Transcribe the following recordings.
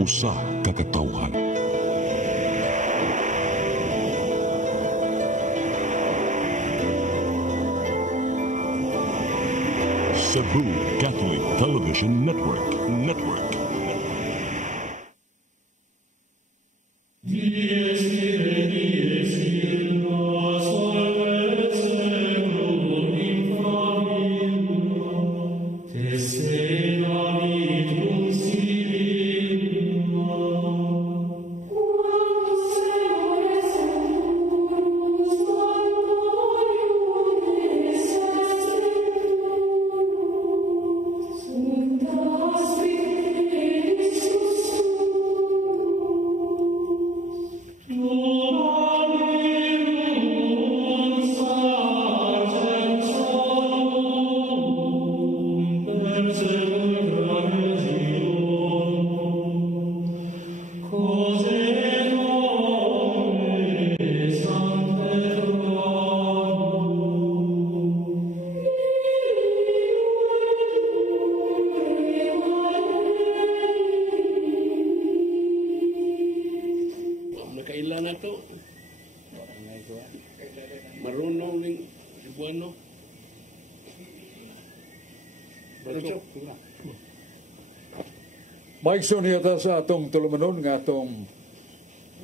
usa ka katawhan. Cebu Catholic Television Network. Nakailan na to. Marunong ning Cebuano. Maigsoon niya sa atong tulumanon nga atong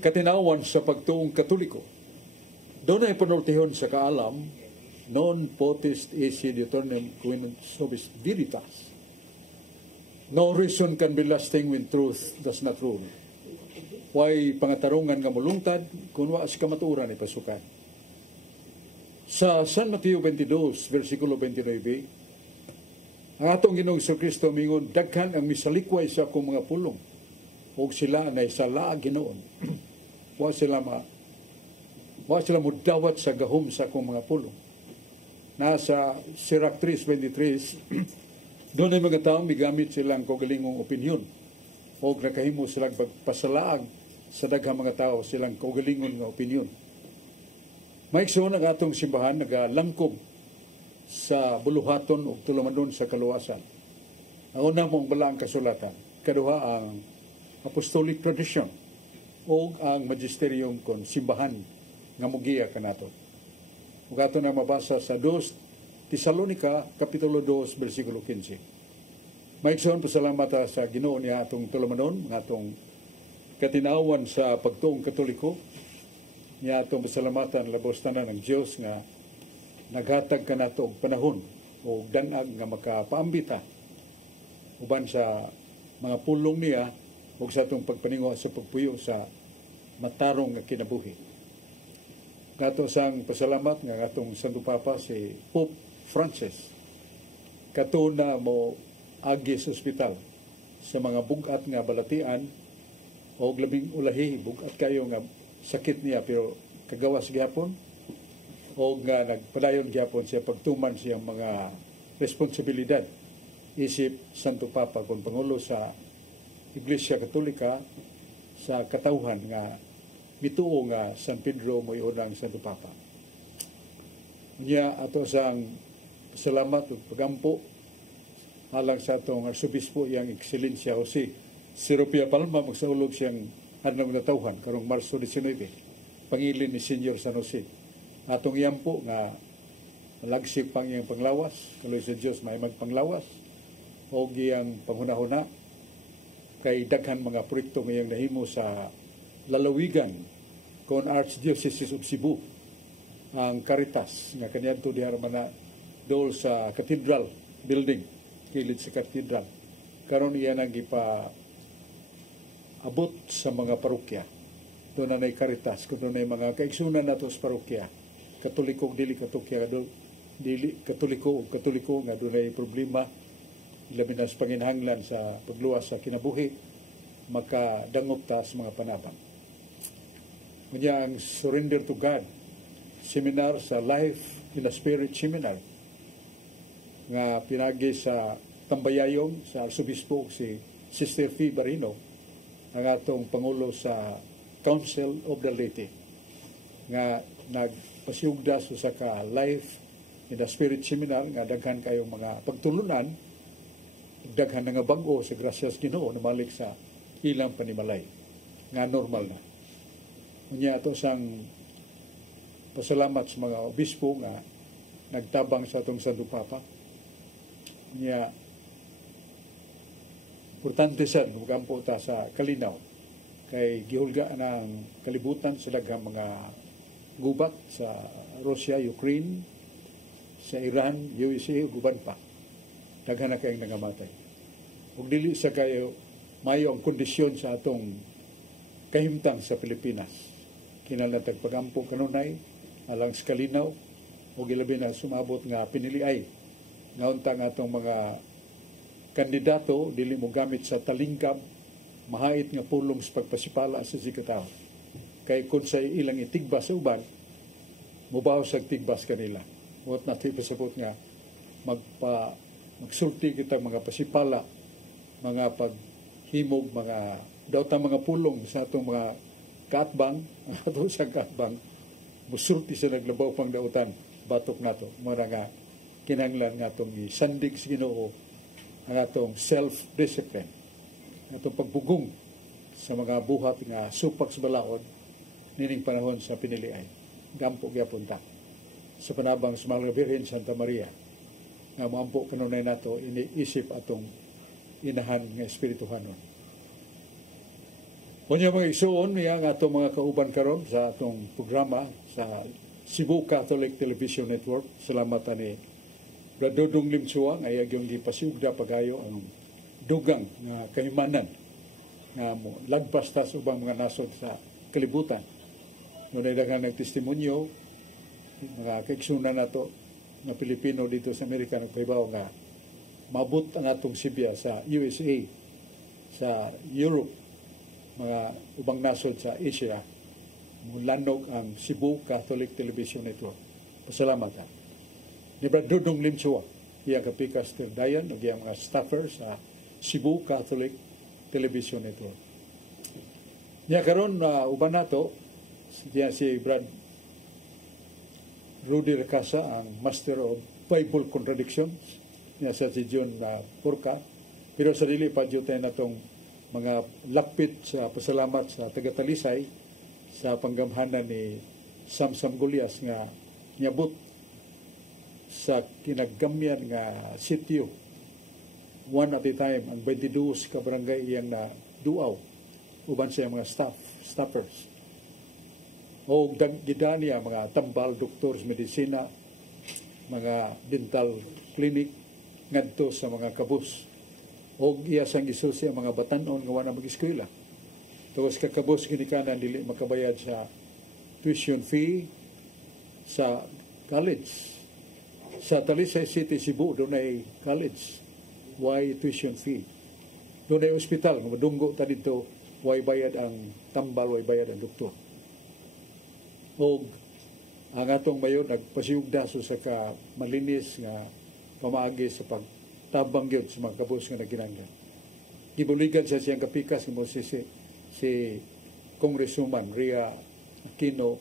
katinawan sa pagtuong Katoliko. Doon ay panultihon sa kaalam, non potest esse deuterium quim nobis veritas. No reason can be lasting when truth does not rule. Way pangatarungan nga mulungtad kung wa sa kamaturan ipasukan. Sa San Mateo 22, versikulo 29, ang atong Ginoong Kristo mingon, daghan ang misalikway sa akong mga pulong. Huwag sila na isala Ginoon. Wa sila mudawat sa gahom sa akong mga pulong. Nasa Sirach 3:23, doon ay mga tao migamit silang kaugalingong opinyon. Huwag nakahimo silang pagpasalaag sa daghang mga tao silang kaugalingon nga opinyon. Maigsoon ang atong simbahan nagalangkob sa buluhaton o tulumanon sa kaluwasan. Ang una mong balaang kasulatan, kaduha ang apostolic tradition o ang magisterium kon simbahan nga mugiya kanato. Ug ato na mabasa sa 2 Tesalonica kapitulo 2 bersikulo 15. Maigsoon pasalamat sa Ginoo niya atong tulumanon nga atong katinawan sa pagtuong Katoliko. Niya atong pasalamatan labos tanan ng Dios nga naghatag kanato og panahon o danag nga makapaambita uban sa mga pulong niya ug sa atong pagpaningo sa pagpuyo sa matarong nga kinabuhi. Kato sang pasalamat nga atong Santo Papa si Pope Francis kato na mo agi sa ospital sa mga bugat nga balatian o labing ulahi bugat kayo nga sakit niya pero kagawas gyapon o nga nagpadayon gyapon siya pagtuman siyang mga responsibilidad isip Santo Papa kung Pangulo sa Iglesia Katolika sa katawhan nga mituo nga San Pedro mo'y unang Santo Papa. Niya ato sang salamat ug pagampo alang sa atong Arsobispo yang Ekselensya Jose Serapia Palma magsaulog siyang adlaw nga tawhan karong Marso 19 pangilin ni Senyor San Jose. Atong iyampo nga lagsik pang iyang panglawas kaloy sa Dios may magpanglawas o iyang panghunahuna kay daghan mga proyekto nga iyang nahimo sa lalawigan kon Archdiocese of Cebu ang Caritas nga kaniadto diha man dol sa Cathedral building kilid sa Cathedral karon iya nang gipa abot sa mga parokya. Doon na Caritas, kung doon na mga kaigsunan nato sa parokya, Katoliko o dili Katoliko nga doon na problema, labi na sa panginhanglan sa pagluwas sa kinabuhi, makadangop ta sa mga panabang. Kanya ang Surrender to God, seminar sa Life in the Spirit Seminar, nga pinagi sa Tambayayong, sa Arsobispo, si Sister Fee Barino, ang atong Pangulo sa Council of the Laity nga nagpasiugda sa ka Life in the Spirit Seminar nga daghan kayong mga pagtulunan daghan nga bag-o sa grasyas Ginoo na malik sa ilang panimalay nga normal na. Unya ato sang pasalamat sa mga obispo nga nagtabang sa atong Santo Papa. Unya importante sad magampo ta sa kalinaw kay gihulga ng kalibutan sila nga mga gubat sa Russia, Ukraine, sa Iran, USA, guban pa. Daghan na kayong nangamatay. Ug dili sa kayo mayo ang kondisyon sa atong kahimtang sa Pilipinas. Kinahanglan pagampo kanunay alang sa kalinaw ug ilabi na sumabot nga piniliay nga unta nga atong mga kandidato dili mo gamit sa talingkab mahait nga pulong sa pagpasipala sa sikataw. Kay kung sa ilang itigbas sa uban, mubaw sa tigbas kanila. Huwag natin pasabot nga magsulti kita mga pasipala, mga paghimog, mga daw ta mga pulong sa atong mga kaatbang, ang ato sa kaatbang, musulti sa naglabaw pang dautan, batok nato. Mara nga kinahanglan nga atong isandig sa Ginoo ang atong self-discipline, atong pagbugong sa mga buhat nga supak sa balaod nining panahon sa piniliay. Gampo gyapon ta sa panabang sa Mahal nga Birhen Santa Maria nga maampo kanunay nato iniisip atong inahan nga espirituhanon. Unya mga igsoon niya nga atong mga kauban karon sa atong programa sa Cebu Catholic Television Network. Salamat ani Brad Dodong Limsua nga iyagyong gipasiugda pagayo ang dugang nga kahimanan nga mo lagpas ta sa ubang mga nasod sa kalibutan. Ngunit daghan ng testimonyo mga kaigsunan nato nga Pilipino dito sa Amerika nagpahibaw nga mabot ang atong Sibya sa USA, sa Europe, mga ubang nasod sa Asia, mulanog ang Cebu Catholic Television Network. Pasalamat ha. Ni Brad Dodong Limsua, iyang kapikas Dayan, o iyang mga staffer sa Cebu Catholic Television Network. Niya karon uban nato, si Brad Rudy Recasa, ang Master of Bible Contradictions, niya sa si John Purka. Pero sa dili pa dito na itong mga lapit sa pasalamat sa taga-Talisay sa panggamhanan ni Samsam Gulyas nga nyabot sa kinaggamyan nga sityo. One at a time, ang 22 ka barangay iyang na duaw uban sa mga staffers. O gidaniya mga tambal, doktors, medisina, mga dental clinic ngadto sa mga kabus. O iya sang isusi ang mga batanon nga wala mag-eskwela. Tapos kakabus ginikanan dili makabayad sa tuition fee sa college. Sa Talisay City, Cebu, doon ay college. Why tuition fee? Doon ay ospital. Madunggo ta dito, why bayad ang tambal, why bayad ang doktor. O ang atong mayon nagpasiugda so sa ka malinis nga pamaagi sa pagtabang gyud sa mga kabus nga naginanglan. Gibuligan sa siyang kapikas mo si Congresswoman Ria Aquino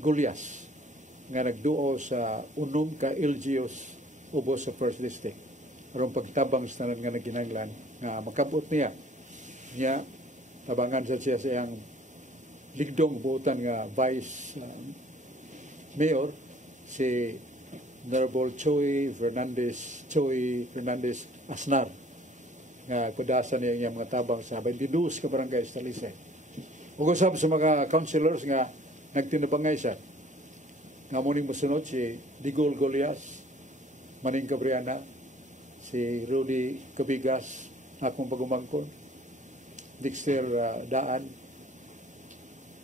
Gulyas nga nagduo sa unom ka LGUs ubos sa First District. Aron pagtabang sa tanan nga naginanglan nga makabot niya tabangan sa siya siyang ligdong buotan nga Vice Mayor si Honorable Choi Fernandez Asnar nga kudasan niya yung mga tabang sa 22 ka barangay sa Talisay. Ug usab sa mga councilors nga nagtinabangay siya nga muning mosunod si Digol Golias, Maning Cabriana, si Rudy Cabigas, akong pagumangkon, Dexter Daan,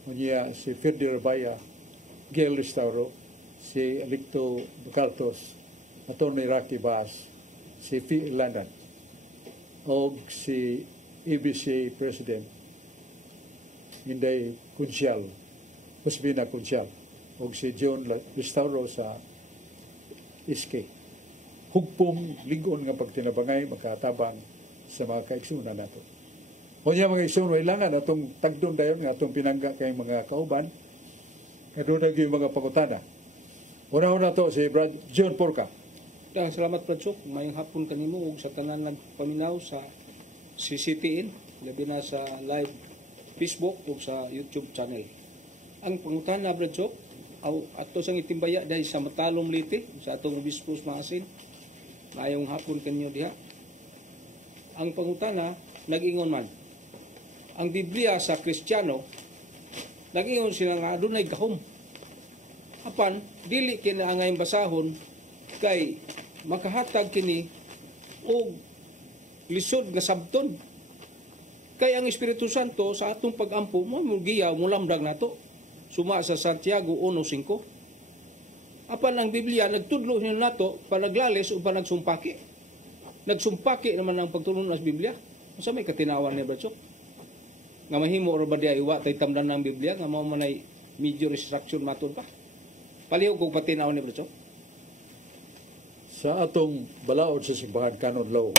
unya si Ferdi Rabaya, Gail Restauro, si Alicto Bucartos, Atty. Rocky Bass, si P. Landan, o si EBC President Inday Kunsyal, Husbina Kunsyal, o si John Restauro sa Iske. Hugpong ligon nga pagtinabangay makatabang sa mga kaigsunan nato. O niya mga igsoon, kailangan atong tagdon dayon nga atong pinangga kay mga kauban, kadunag yung mga pangutana. Una-una to si Brad John Purka. Salamat Brad Sok, mayong hapon kanimo ug sa tanan nagpaminaw sa CCTN. labi na sa live Facebook o sa YouTube channel. Ang pangutana, Brad Chok, ato sang itimbaya dahil sa matalong liti, sa atong obispos maasin, mayong hapon kanyo diha. Ang pangutana, nag-ingon man, ang Biblia sa Kristiyano, nag-ingon sila nga, adunay gahom. Apan, dili kinaangay basahon, kay makahatag kini o lisod nga sabton. Kay ang Espiritu Santo sa atong pag-ampo mo giyaw mo lamdag nato. Suma sa Santiago 1:5. Apan ang Biblia nagtudlo niyo nato panaglalis o panagsumpaki. Nagsumpaki naman ang pagtulong sa Biblia. Unsa may katinawan ni Bratsok? Nga mahimo ra ba di iwa tay tamdan ng Biblia nga mao manay major instruction matud pa. Palihog kog patinawan ni Bratsok. Sa atong balaod sa simbahan canon law,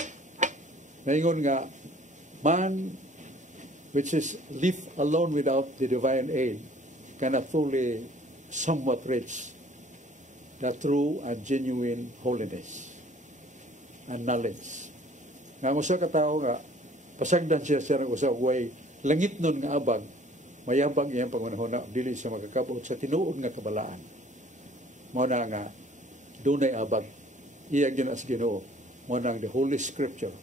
naingon nga, man which is left alone without the divine aid cannot fully somewhat reach the true and genuine holiness and knowledge. Nga usa ka tawo nga pasagdan siya ng usa way langit nun nga abag, mayabag iyang pangunahuna dili sa makakabot sa tinuod nga kabalaan. Mao na nga dunay abag iya ginas Ginoo, mao nang the Holy Scripture.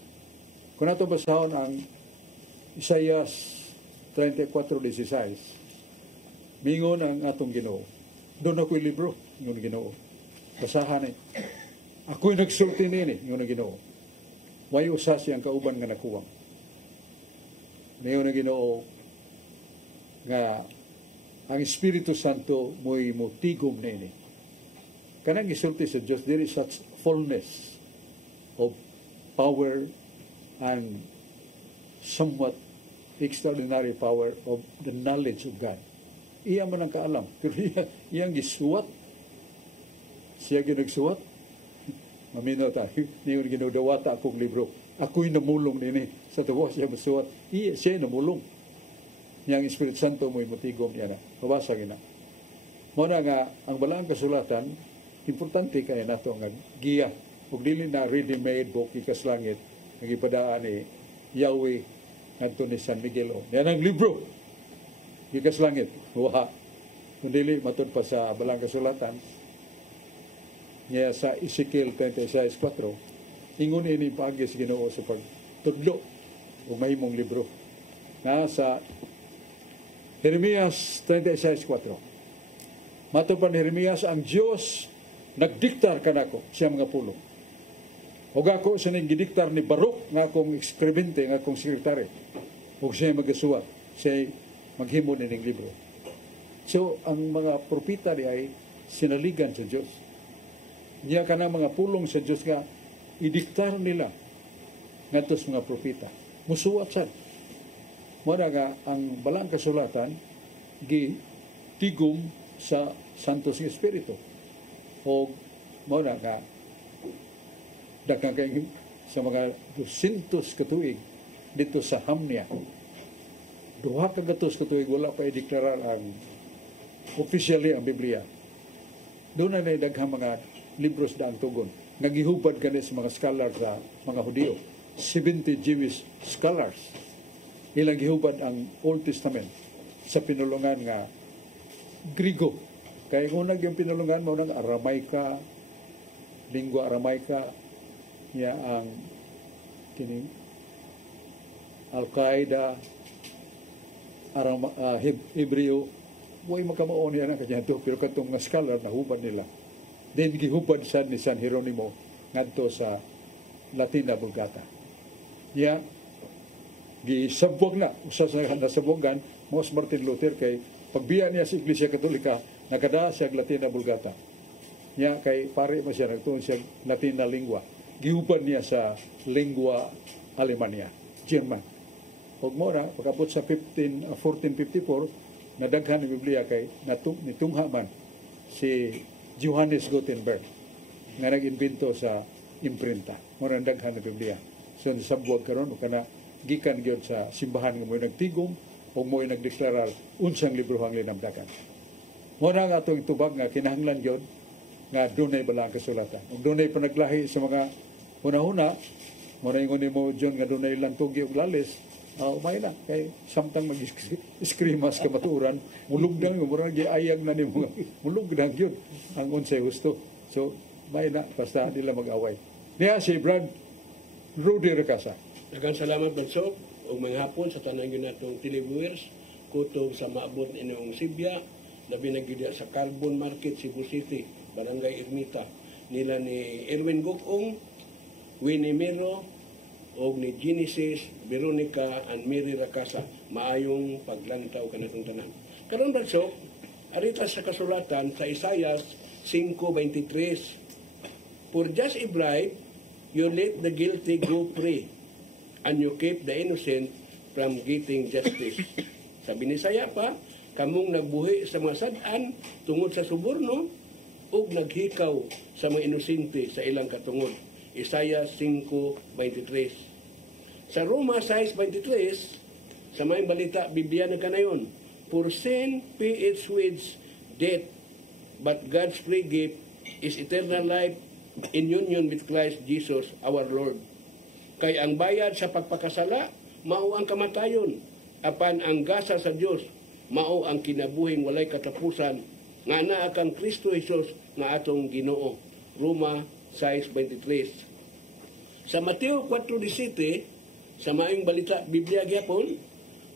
Kung nato basahon ang Isaias 34:16, mingon ang atong Ginoo. Doon ako'y libro, ingon Ginoo. Basahan eh. Ako'y nagsulti nini, ingon Ginoo. Way usa siyang kauban nga nakuwang. Mingon ang Ginoo nga ang Espiritu Santo mo'y mutigom nini. Kanang gisulti sa Diyos, there is such fullness of power and somewhat extraordinary power of the knowledge of God. Iya man ang kaalam. Pero iyang gisuwat. Siya ginagsuwat. Mamino ta. Niyon ginudawata akong libro. Ako'y namulong nini. Sa tawa siya masuwat. Iya siya namulong. Yang Espiritu Santo mo'y matigom niya na. Mabasa gina. Muna nga, ang balaang kasulatan, importante kaya nato nga giya. Ug dili na ready-made book ikas langit. Nagipadaan ni Yahweh ngadto ni San Miguel. Yan ang libro. Gikas langit, wa. Kundili matud pa sa balang kasulatan niya sa Ezekiel 36:4. Ingon ini paagi sa Ginoo sa pagtudlo o mahimong libro. Na sa Jeremias 36:4. Matud pa ni Jeremias, ang Dios nagdiktar kanako siya mga pulo. Ug ako sa ning gidiktar ni Baruk nga akong eskribente nga akong sekretary. Ug siya magasuwat. Siya maghimo na ng libro. So, ang mga propita di ay sinaligan sa Diyos. Niya ka na mga pulong sa Diyos nga idiktar nila nga tos mga propita. Musuwat siya. Muna nga, ang balang kasulatan gitigom sa Santos Espiritu. O muna nga, dakang kayo sa mga 200 katuig dito sa Hamnia. Duha ka gatos katuig wala pa i-deklarar ang officially ang Biblia. Doon na daghang mga libros na ang tugon. Nagihubad kani sa mga scholars sa mga Hudiyo. 70 Jewish scholars. Ilang gihubad ang Old Testament sa pinulungan nga Grigo. Kaya unang yung pinulungan mo ng Aramaika, lingua Aramaika, niya ang kini Al-Qaeda, Hebreo, way makamaon yan ang kanya to, pero katong nga scholar, nahubad nila. Then, gihubad siya ni San Jeronimo ngadto sa Latina Vulgata. Niya, gisabwag na, usas na nasabwagan, Mos Martin Luther, kay pagbiya niya sa Iglesia Katolika, nakada siya Latina Vulgata. Niya, kay pare mo siya, nagtuon siya Latina lingua. Gihubad niya sa lingua Alemania, German. Huwag mo na, pagkapot sa 1454, nadaghan ng Biblia kay nitungha man si Johannes Gutenberg nga nag-invento sa imprinta. Muna daghan ng Biblia. So, nisabwag karon kana gikan gyud sa simbahan nga mo'y nagtigom o mo'y nagdeklarar unsang libro ang linamdagan. Muna nga itong tubag nga kinahanglan gyud nga dunay balang kasulatan. Ug dunay panaglahi sa mga una-una, muna ingon mo John nga dunay lang tugi og lalis, Umay na. Kay samtang mag-iskrimas ka maturan, mulugdang yun. Murang giayag na ni mga mulugdang yun. Ang unsay gusto. So, may na. Basta nila mag-away. Niya si Brad Rudy Recasa. Daghang salamat Bansok ug mga hapon sa tanan gyud natong televiewers kutob sa maabot inyong Sibya labi na gyud sa Carbon Market Cebu City, Barangay Ermita nila ni Erwin Gokong, Winnie Mero og ni Genesis, Veronica and Mary Racasa. Maayong paglantaw kanatong tanan. Karon Bansok, arita sa kasulatan sa Isaias 5:23. For just a bribe, you let the guilty go free, and you keep the innocent from getting justice. Sabi ni Saya pa, kamong nagbuhi sa mga sad-an tungod sa suborno ug naghikaw sa mga inosente sa ilang katungod. Isaiah 5:23. Sa Roma 6:23, sa may balita Biblia na kanayon, for sin pay its wage death, but God's free gift is eternal life in union with Christ Jesus our Lord. Kay ang bayad sa pagpakasala mao ang kamatayon, apan ang gasa sa Dios mao ang kinabuhing walay katapusan nga naa kang Kristo Jesus nga atong Ginoo. Roma 6:23. Sa Mateo 4:17, sa maayong balita Biblia gyapon,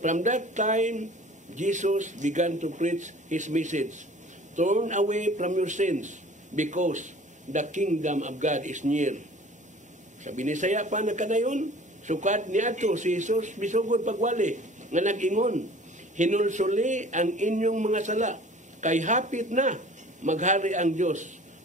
from that time Jesus began to preach his message, turn away from your sins because the kingdom of God is near. Sabi ni Saya pa na kanayon, sukat ni ato si Jesus bisugod pagwali nga nag-ingon, hinulsuli ang inyong mga sala, kay hapit na maghari ang Diyos.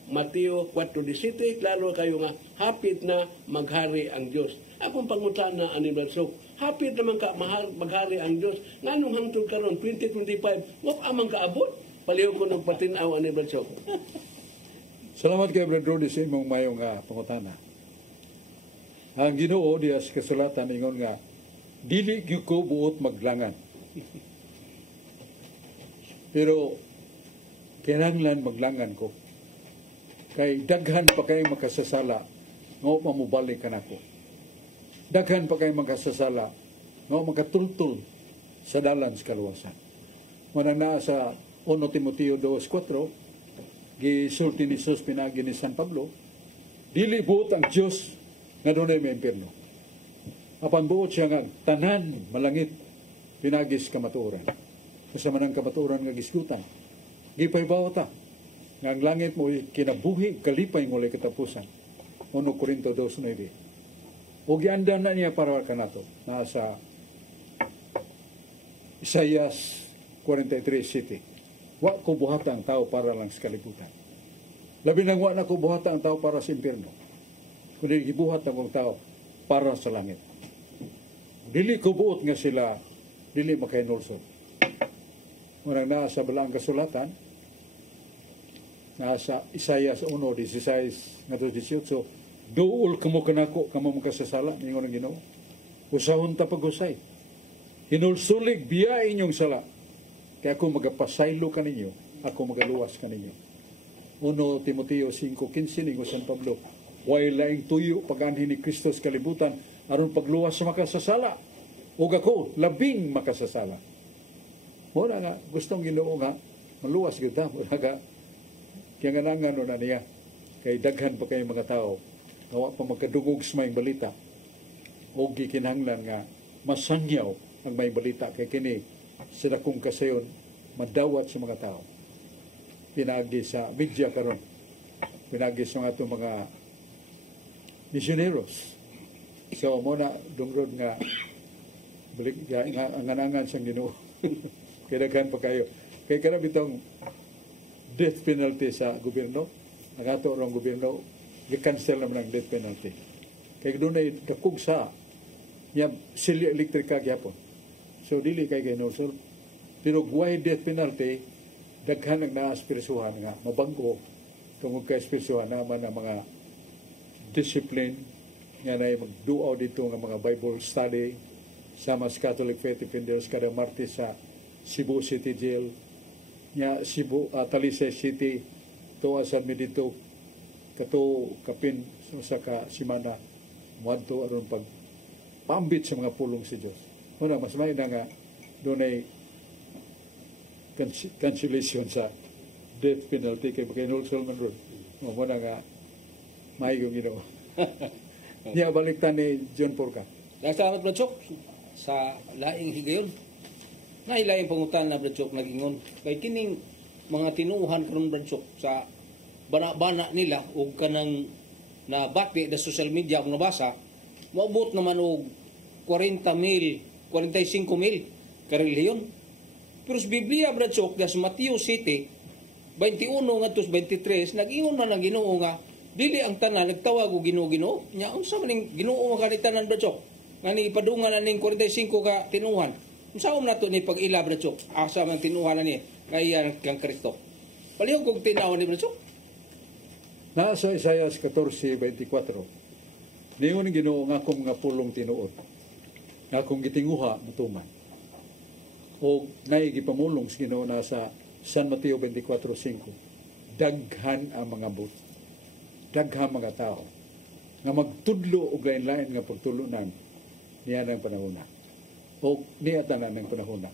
Mateo 4:17, klaro kayo nga, hapit na maghari ang Diyos. Akong pangutana ani Bansok, hapit naman ka maghari ang Diyos. Nganong hangtod karon 2025, wag amang kaabot. Paliw ko ng patinaw ani Bansok. Salamat kay Brad Rudy sa imong mayong pangutana. Ang Ginoo diya sa kasulatan ingon nga, dili gyud ko buot maglangan. Pero kinahanglan maglangan ko. Kay daghan pa kay makasasala nga mamubalik kanako. Daghan pa kay makasasala nga makatultul sa dalan sa kaluwasan. Muna na sa 1 Timoteo 2:4, gisulti ni Jesus pinagi ni San Pablo, dili buot ang Diyos nga dunay may impierno. Apan buot siya nga tanan malangit pinagis kamatuoran. Kasama ng kamatuoran nga gisgutan. Gipaybaw ta nga ang langit mo kinabuhi kalipay ng walay katapusan. 1 Corinto 2:9. O giandan na niya para kanato na sa Isaias 43:7. Wa ko buhatan ang tao para lang sa kalibutan. Labi nang wa na ko buhatan ang tao para sa impierno. Kundi gibuhat ang tao para sa langit. Dili ko buot nga sila, dili makahinulsod. Murang naa sa balaang kasulatan, nasa Isaias 1:16 nga 18, duol kamo kanako kamo makasasala ningon ang Ginoo. Usahon ta pag-usay. Hinulsulig biya inyong sala. Kaya ako magapasaylo kaninyo, ako magaluwas kaninyo. 1 Timoteo 5:15 ningo San Pablo, way laing tuyo pag-anhin ni Kristo sa kalibutan, aron pagluwas sa makasasala. O ako, labing makasasala. Muna nga, gustong Ginoo nga, maluwas kita. Muna nga, kaya nga nangan na niya, kay daghan pa kayo mga tao, nawa pa magkadungog sa may balita, o gikinahanglan nga, masangyaw ang may balita, kay kini, sila kung kasayon, madawat sa mga tao. Pinagi sa media karon, pinagi sa mga missioneros. So, muna, dungrod nga, balik ang anangan sa Ginoo. Kaya daghan pa kayo. Kaya karab itong death penalty sa gobyerno, ang ato orang gobyerno, i-cancel naman ang death penalty. Kaya doon ay dakog sa niya silya elektrika gyapon. So, dili kay ginusol. Pero why death penalty, daghan ang naaspirisuhan nga, mabanggo, tungkol kay espirisuhan naman ang mga discipline, nga na magduaw dito ng mga Bible study, sa mas Catholic Faith Defenders kada Martes sa Cebu City Jail, nya Cebu, Talisay City, tuwasan mi dito, kato kapin sa ka simana, muadto aron pag pambit sa mga pulong si Diyos. Muna, mas may na nga doon ay cancellation sa death penalty kay Pakinulsol man ron. Muna nga may yung Ginoo. Niya baliktan ni John Porca. Salamat, Brad Chok, sa laing higayon. Nailaing pangutan na, Brad Chok, nagingon. Kay kining mga tinuhan karon, Brad Chok, sa bana nila o kanang nabati da social media kung nabasa, maabot naman og 40,000, 45,000 kareliyon. Pero sa Biblia, Brad Chok, sa Mateo City, 21 ngadto 23, nag-ingon man ang Ginoo nga dili ang tanan nagtawag og Ginoo. Nya unsa man ning Ginoo nga kanitanan, Brad Chok? Nga ni padungan na ning 45 ka tinuhan. Unsa man nato ni pag-ila, Brad Chok? Asa man tinuhan na ni kay kang Kristo. Palihog kog tinaw ni Brad Chok. Nasa Isaias 14:24. Niyon ang Ginoo nga akong mga pulong tinuod. Nga akong gitinguha matuman. O naay gipamulong sa Ginoo nasa San Mateo 24:5. Daghan ang mga but. Daghan mga tao nga magtudlo og lain-lain nga pagtulunan niya ng panahona. O niya tanan ng panahona.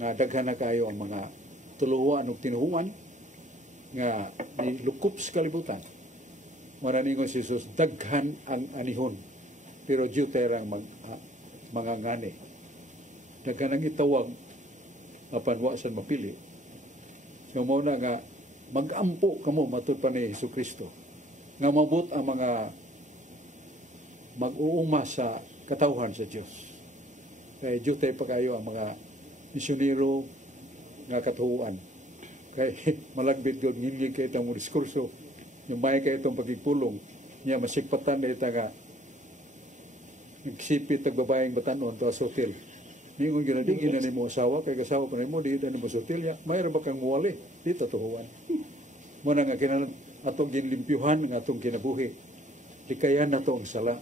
Nga daghan na kayo ang mga tuluhan o tinuhuan nga nilukop sa kalibutan. Maraningon si Jesus, daghan ang anihon, pero jutay ang mga ngani. Daghan ang itawag, apanwasan mapili. So muna nga, mag-ampo kamo matud pa ni Jesu Kristo. Nga mabot ang mga mag-uuma sa katawhan sa Diyos. Kaya jutay pa kayo ang mga misyonero nga katuhuan. Kaya malagbit yun, ngingig kayo itong diskurso, yung may kayo itong pagpipulong, niya masikpatan na ita nga, nagsipit ang babaeng batanon to sa hotel. Ningon ginadigin na ni mo asawa, kaya kasawa pa na mo, di na mo sa hotel niya, mayroon ba kang muwali? Di tatuhuan. Muna nga kinalang atong ginlimpyuhan ng atong kinabuhi. Likayan na to ang sala.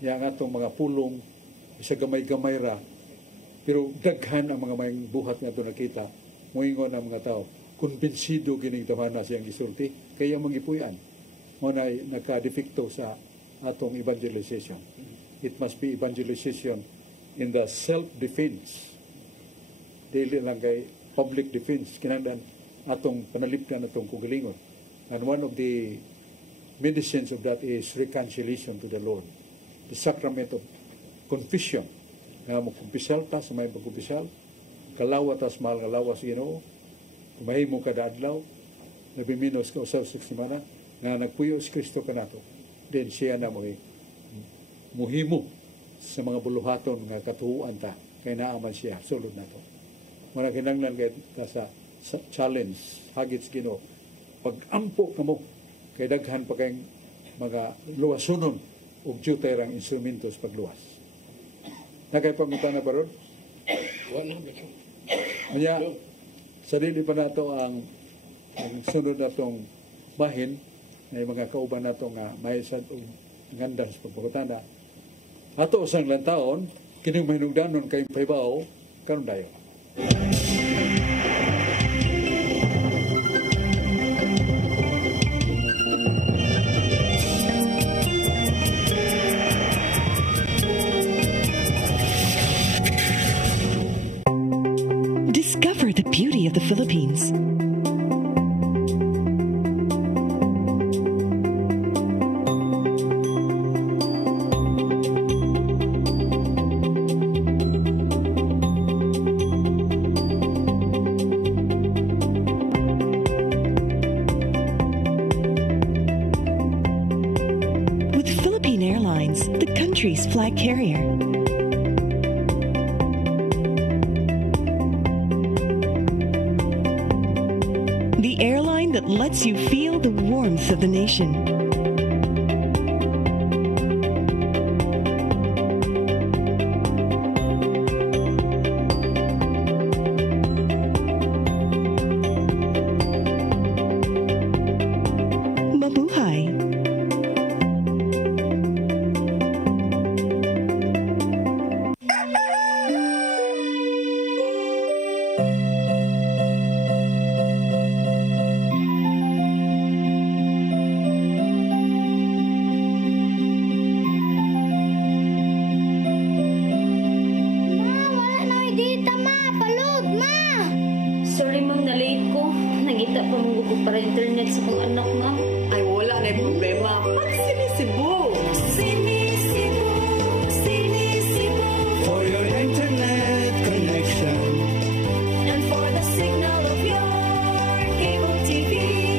Yang atong mga pulong, isa gamay-gamay ra, pero daghan ang mga mayang buhat nga ito nakita, muingon ang mga tao, kumbinsido kining tamana siyang gisulti, kaya mangipuyan. Muna ay naka-defecto sa atong evangelization. It must be evangelization in the self-defense. Dili lang kay public defense, kinahanglan atong panalipdan atong kugalingon. And one of the medicines of that is reconciliation to the Lord. The sacrament of confession. Nga mo kumpisal ta sa may pagkumpisal, kalawa tas mahal nga lawas Ginoo, kumahimo kada adlaw, nabiminos ka usab sa semana, nga nagpuyo si Kristo kanato. Then siya na mo muhimo sa mga buluhaton nga katuhuan ta, kay naaman siya, sulod nato. Muna kinanglan kay sa challenge, hagit sa Ginoo, pag-ampo ka mo, kay daghan pa kayong mga luwasunon o jutay rang instrumentos pagluwas. Nakaipamunta na pa ron? Wala, Brad Chok. Kanya, sa dili pa nato ang sunod natong bahin, na mga kauban nato nga may sad og ganda sa pagpagutana. Ato usang lantaon, kining mahinugdanon kay paybaw karon dayo. Discover the beauty of the Philippines. With Philippine Airlines, the country's flag carrier. The airline that lets you feel the warmth of the nation. Mabuhay. mo ko para internet sa kong anak nga. Ay, wala na yung problema. Pag sinisibo. Sinisibo, Sinisibo. For your internet connection. And for the signal of your cable TV.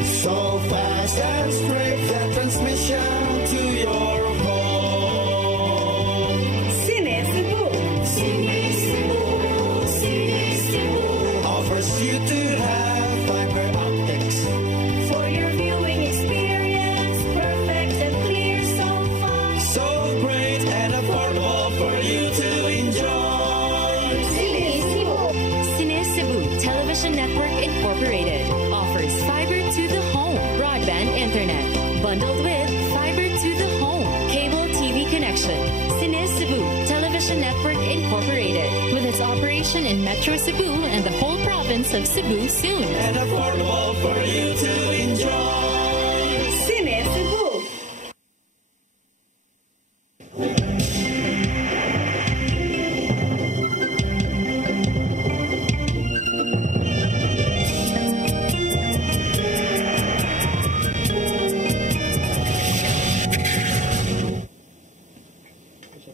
So fast and straight the transmission to your home. Sinisibo. Sinisibo, Sinisibo. Offers you to have fiber optics. For your viewing experience, perfect and clear so fast. So great and affordable for you to enjoy. Sinisibo. Sinisibo Television Network Incorporated offers fiber to the home broadband internet bundled with fiber to the home cable TV connection. Sinisibo Television Network Incorporated with its operation in Metro Cebu and the whole province of Cebu soon. And affordable for you to enjoy. Sinisibo.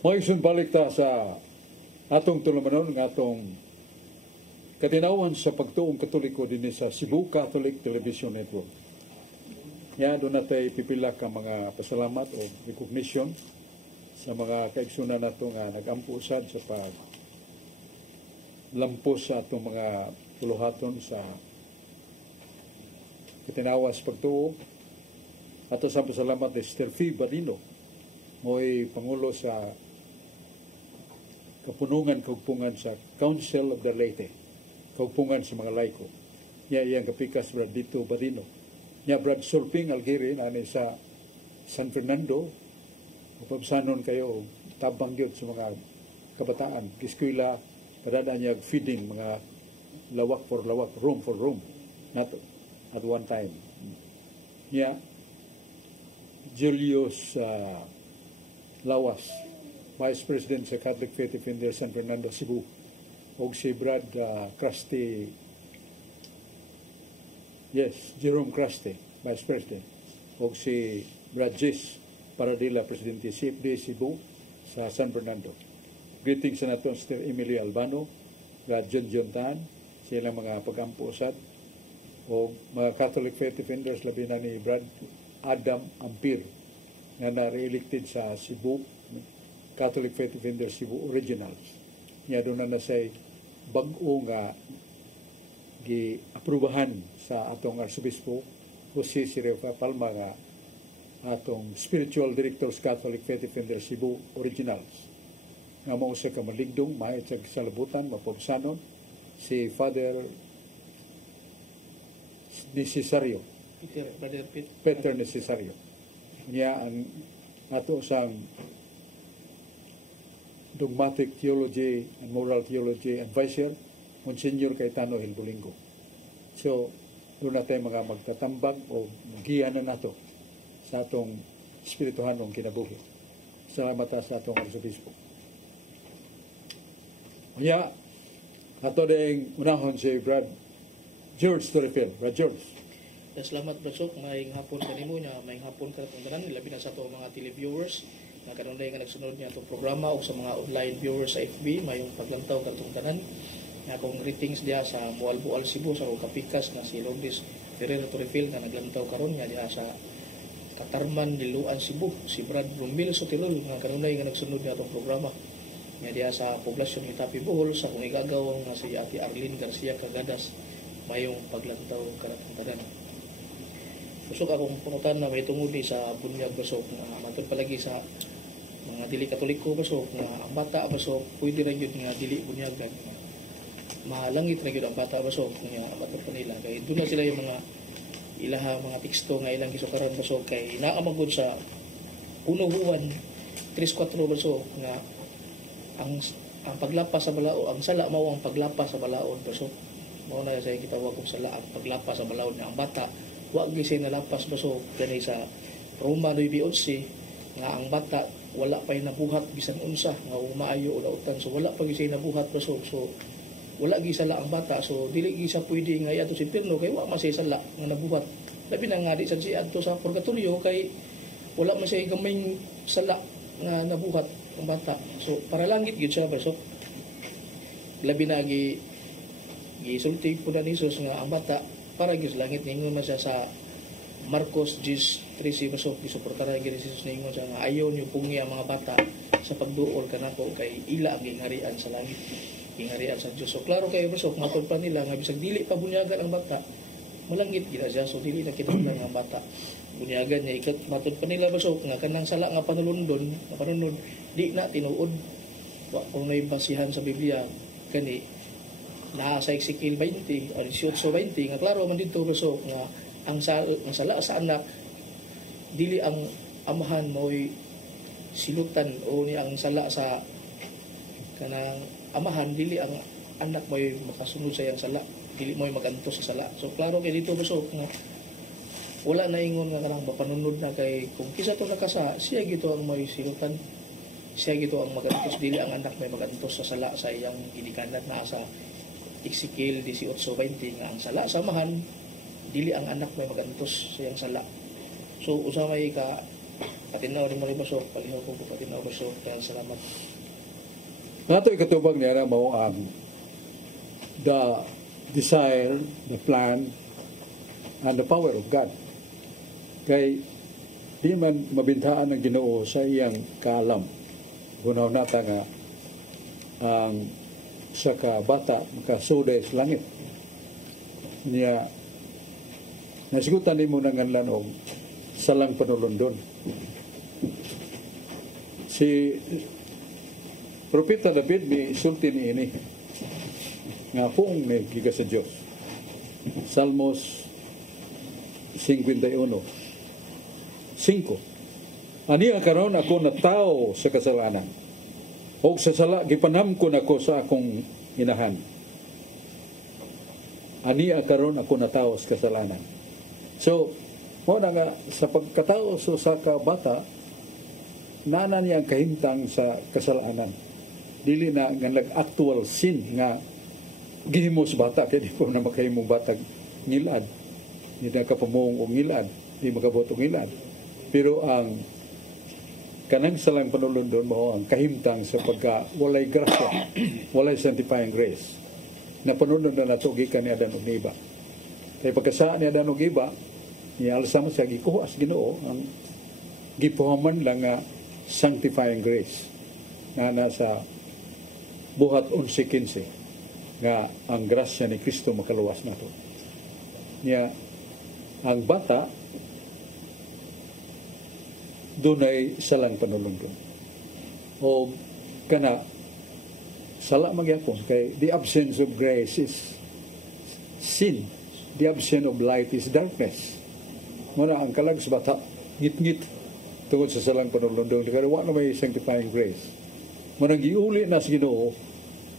Maisun balik ta sa atong tulumanon ng atong katinawan sa pagtuong katoliko din sa Cebu Catholic Television Network. Ya, doon natin pipila ka mga pasalamat o recognition sa mga kaigsunan nato nga nag-ampo usad sa pag lampos sa atong mga tuluhaton sa katinawas pagtuo. Ato sa pasalamat ni Sister Fee Badino, mo'y Pangulo sa Kapunungan Kaugpungan sa Council of the Leyte, Kaugpungan sa mga laiko. Niya iyang kapikas Brad Dito Badino. Niya Brad Sulping Algiri, nani sa San Fernando, upabsanon kayo, tabang yun sa mga kabataan. Kiskwila, kadadaan niya feeding, mga lawak for lawak, room for room, not at one time. Niya, Julius Lawas, Vice President sa Catholic Faith Defender San Fernando, Cebu. O si Brad Crusty, Jerome Crusty, Vice President. O si Brad Jis Paradilla, Presidente CFD Cebu sa San Fernando. Greetings sa nato Sister Emily Albano, Brad John Tan, silang mga pag-ampo-usad. O mga Catholic Faith Defenders, labi na ni Brad Adam Ampir, nga na-re-elected sa Cebu Catholic Faith Defender Cebu Originals. Niya doon na say bag-o nga gi-aprubahan sa atong Arsobispo Jose Sirefa Palma nga atong Spiritual Directors Catholic Faith Defender Cebu Originals. Nga mao sa kamaligdong maayat sa salabutan mapobsanon si Father Necesario, Peter Necesario. Niya ang ato sang Dogmatic Theology and Moral Theology Advisor, Monsignor Cayetano Hilbulingo. So, doon natin mga magtatambag o giya na nato sa atong espirituhanong kinabuhi. Salamat sa atong Arsobispo. Niya, ato ding unahon si Brad George Torrefil. Brad George. Salamat Brasok, may hapon kanimo niya, may hapon ka itong tanan, labi na sa ito mga televiewers, na karon nga nagsunod niya itong programa o sa mga online viewers sa FB, mayong paglantaw ka itong tanan. Nga akong greetings diya sa Mualbual Cebu, sa kapikas na si Lourdes Ferreira Torrefil na naglantaw karon niya diya sa Katarman, Niluan, Cebu, si Brad Romil Sotilol, nga karon nga nagsunod niya itong programa. Nga diya sa poblasyon ni Tapi Bohol, sa kung igagaw nga si Ate Arlene Garcia Cagadas, mayong paglantaw ka itong tanan. Busog akong pangutan na may tunguli sa bunyag basok na matod palagi sa mga dili katoliko basok na ang bata basok pwede ra gyud nga dili bunyagan. Malangit ra gyud ang bata basok nga matod pa nila kay doon na sila yung mga ilaha mga teksto nga ilang gisukaran basok kay naamagod sa 1 Juan 3-4 basok nga ang paglapas sa balao, ang sala mao ang paglapas sa balaod basok. Mao na sa gitawag og sala ang paglapas sa balaod nga ang bata wag gisay nalapas basok kanay sa Roma 9:11 nga ang bata wala pay nabuhat bisan unsa nga maayo o lautan so wala pa gisay nabuhat basok so wala gisala ang bata, so dili gisa pwede nga ato sa impierno kay wa man siya sala nga nabuhat. Labi na nga di sad siya adto sa purgatorio kay wala man siya gamayng sala nga nabuhat ang bata. So para langit gyud siya so labi na gisulti po na ni Jesus nga ang bata para gyud sa langit ningon man siya sa Marcos 10:13 so gisuportahan gyud si Jesus ningon siya nga ayon yung pungi ang mga bata sa pagduol kanako kay ila ang gingharian sa langit. Gingharian sa Diyos. So, klaro kayo, so, matod pa nila, nga bisag dili pa bunyagan ang bata, malangit gina siya, so, dili na kinahanglan ang bata. Bunyagan niya, ikat, matod pa nila, so, nga kanang sala nga panulundon, di na tinuod. Kung may basihan sa Biblia, kani, naa sa Ezekiel 20, o 18:20, nga klaro man dito, so, nga, ang sala sa anak, dili ang amahan mo'y silutan, o ni ang sala sa kanang amahan, dili ang anak mo'y makasunod sa iyang sala, dili mo'y magantos sa sala. So klaro kay dito so nga wala na ingon nga kanang mapanunod na kay kung kisa to nakasa, siya gito ang mo'y silutan, siya gito ang magantos, dili ang anak mo'y magantos sa sala sa iyang ginikanan na sa Ezekiel 18:20 nga ang sala sa amahan, dili ang anak mo'y magantos sa iyang sala. So usa may ka patinaw ni Maribasok, palihaw ko patinaw Basok, kaya salamat. Nato ikatubag niya na mao ang the desire, the plan, and the power of God. Kay di man mabintaan ng Ginoo sa iyang kaalam. Gunaw nata nga ang sa kabata makasuday sa langit. Niya nasigutan nimo nang nganlan og salang panulundon. Si Propeta David may sulti ni ini nga poong may giga sa Diyos. Salmos 51:5. Aniya karon ako na tao sa kasalanan. O sa sala gipanamkon ako sa akong inahan. Aniya karon ako na tao sa kasalanan. So, mo na nga sa pagkatao sa kabata, nana niya ang kahimtang sa kasalanan. Dili na nga nag-actual sin nga gihimos bata kaya di po na makahimong batag ngilad, di na kapamong o ngilad, di makabot o ngilad, pero ang kanang salang panulundon mo ang kahimtang sa pagka walay grasya, walay sanctifying grace na panulundon na nato gikan ni Adan ug Eva. Kaya pagkasaan ni Adan ug Eva ni alasam sa gikuha sa Ginoo ang gipuhaman lang nga sanctifying grace na nasa buhat 11:15 nga ang grasya ni Kristo makaluwas nato. Niya ang bata dunay salang panulundon. O kana sala magyapon kay the absence of grace is sin. The absence of light is darkness. Muna ang kalag sa bata ngit-ngit tungod sa salang panulundon kaya wa na may sanctifying grace. Muna giuli na sa Ginoo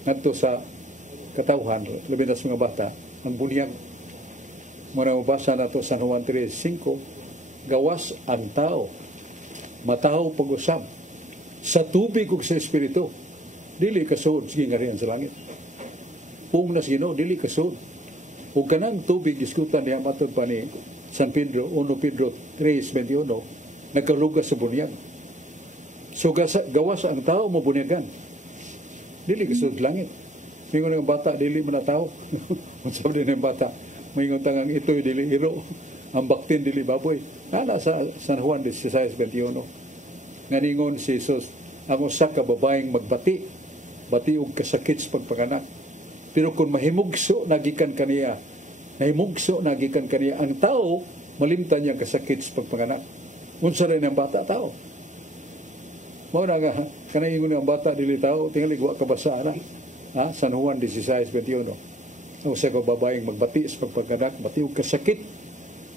ngadto sa katawhan labi na sa mga bata ang bunyag. Muna mabasa nato sa Juan 3:5 gawas ang tao mataw pag-usab sa tubig ug sa espiritu dili kasud sige ngarian sa langit. Pung na Ginoo dili kasud ug kanang tubig diskutan diha matud pa ni San Pedro 1 Pedro 3:21 nagkalugas sa bunyag. So gawas ang tao mabunyagan dili kasud langit. Mingon ang bata dili man tao. Unsa din ang bata mingon tangang itoy dili iro ang baktin dili baboy. Ana sa San Juan 16:21 nga ningon si Jesus ang usa ka babaeng magbati bati og kasakit sa pagpanganak. Pero kung mahimugso nagikan kaniya ang tao malimtan niyang kasakit sa pagpanganak. Unsa rin ang bata tao? Mao na nga kanang ingon ang bata dili tao tingali wa kabasa na. San Juan 16:21. Ang usa ka babaeng magbati sa pagpanganak bati og kasakit.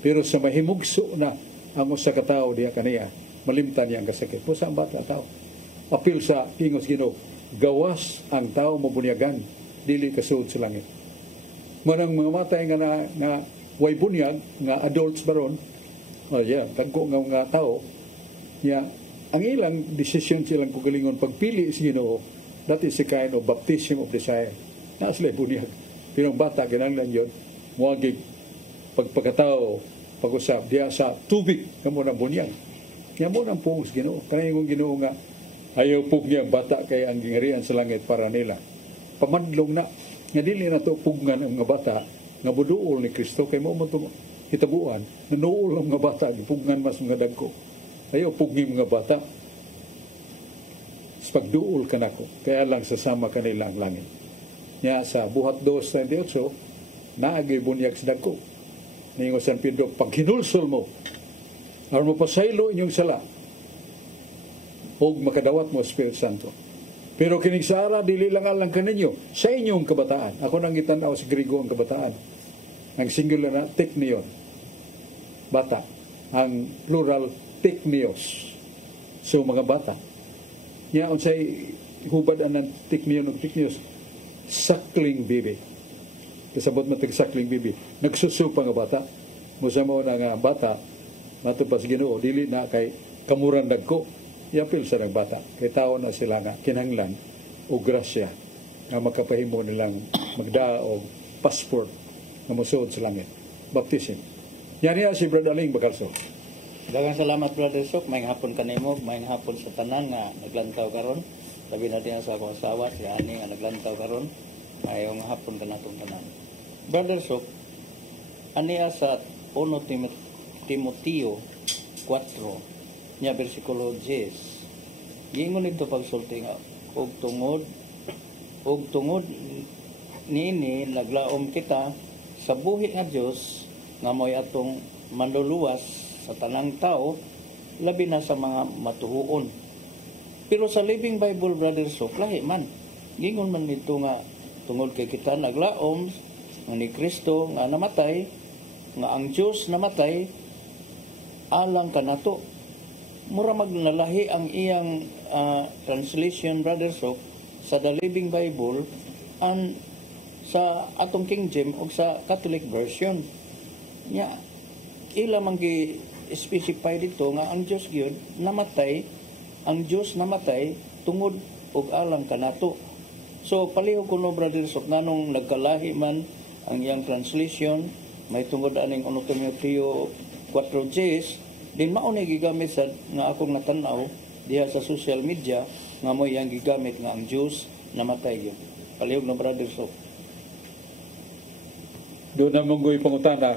Pero sa mahimugso na ang usa ka tawo diha kaniya malimtan niya ang kasakit. Pusa ang bata tao. Apil sa ingos Ginoo, gawas ang tao mabunyagan dili kasud sa langit. Manang mga matay nga na way bunyag nga adults baron, tagko nga mga tao, ang ilang desisyon silang kugalingon pagpili sa Ginoo, that is a kind of baptism of desire. na sila bunyag. Pero ang bata, kinanglan yun, muwagig pagpagkatao, pag-usap, diya sa tubig, na mo ng bunyag. Nga mo ng pugos Ginoo. Kanang yung Ginoo nga, ayaw pug niya ang bata kay ang gingarian sa langit para nila. Pamadlong na, nga dili na to pugngan ang mga bata, nga buduol ni Kristo, kay mo hitabuan, nanuol ang mga bata, pugngan mas mga dagko. Ayaw pugni mga bata, sa pagduol ka nako, kaya lang sasama kanila ang langit. Nya sa buhat 2:28, naagay bunyag sa dagko. Ningo San Pedro, pag hinulsol mo, aron mo pasaylo inyong sala, o makadawat mo Espiritu Santo. Pero kining sara, dili lang alang kaninyo, sa inyong kabataan. Ako nang itanaw sa Grigo ang kabataan. Ang singular na teknion, bata. Ang plural, teknios. So, mga bata. Nya, unsay hubad ang teknion o teknios, sakling bibi. Kasabot na sakling bibi. Nagsusupa nga bata. Musa mo na nga bata, matupas Ginoo, dili na kay kamuran dagko. Yapil sa ng bata. Kay tao na sila nga kinahanglan o grasya nga makapahimo nilang magdaa o passport na musuod sa langit. Baptism. Yan niya si Brother Aling Bacalso. Daghang salamat Brother Sok, may hapon kanimo, may hapon sa tanan nga naglantaw karon. Sabi natin sa akong asawa, si Ani nga naglantaw karon. Mayong hapon ka natong tanan. Brother Sok, aniya sa 1 Timoteo 4 nya bersikulo 10. Gingon nito pagsulti nga og tungod niini naglaom kita sa buhi nga Dios nga moy atong manluluwas sa tanang tao, labi na sa mga matuhuon. Pero sa Living Bible, Brother Sok, lahi man. Gingon man nito nga tungod kay kita naglaom ni Kristo nga namatay, nga ang Dios namatay alang kanato. Mura magnalahi ang iyang translation, Brother Sok, sa The Living Bible and sa atong King James o sa Catholic version. Nya, ila man gi-specify dito nga ang Diyos gyud namatay, ang Diyos namatay tungod og alang kanato. So, palihog ko no, Brother Sok, nanong nagkalahi man ang iyang translation, may tungod aning 1 Timoteo 4:10, din mao ni gigamit sa nga akong natanaw diha sa social media nga mo yang gigamit nga ang Diyos namatay gyud. Palihog na Brother Sok. Doon na monggoy pangutana,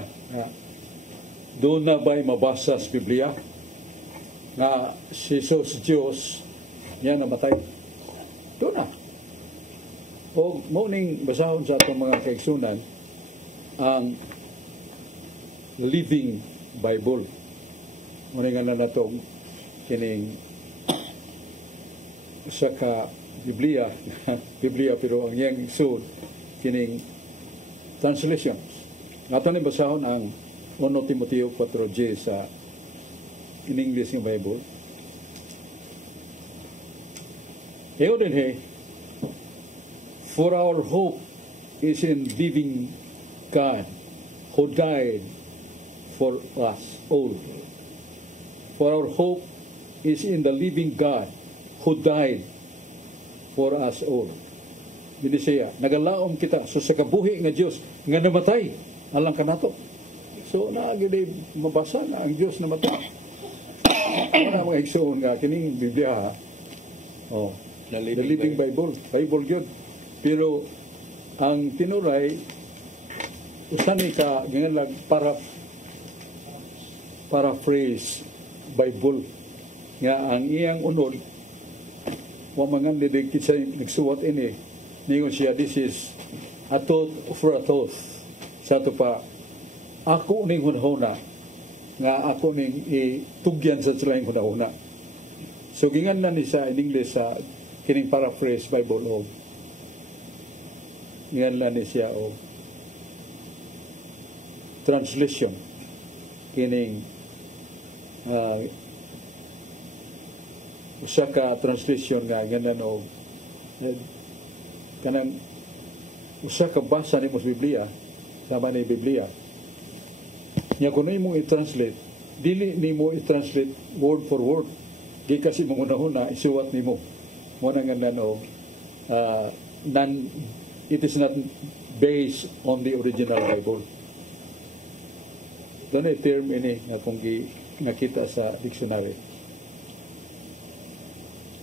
doon na ba'y mabasa sa Biblia nga si Jesus Diyos niya namatay? Doon na. O mauning basahon sa atong mga kaigsunan ang Living Bible. Muna nga na natong kining sa ka Biblia pero ang iyang isod kining translations. Nato ni basahon ang 1 Timoteo 4:10 sa in English ng Bible. Eyo din for our hope is in living God who died for us all. For our hope is in the living God who died for us all. Dili siya, nagalaom kita so sa kabuhi nga Dios nga namatay alang kanato. So naagid mabasa na ang Dios namatay. Wala mga igsoon nga kining Biblia. Oh, the Living Bible gyud. Pero ang tinuray usani ka gingalag paraphrase Bible nga ang iyang unod wa mangan didikit sa nagsuwat ini ningon siya, this is a thought for a thought sa to pa ako ning hunahuna nga ako ning itugyan sa silang hunahuna. So gingan na ni sa in English sa kining paraphrase Bible o gingan na ni siya o translation kining usa ka translation nga ganan og kanang usa ka basa nimo sa Biblia sama ni Biblia nya kuno imo i-translate dili nimo i-translate word for word di kasi mo una isuwat nimo mo nang ganan og it is not based on the original Bible. Doon ay term ini nga kung nakita sa dictionary.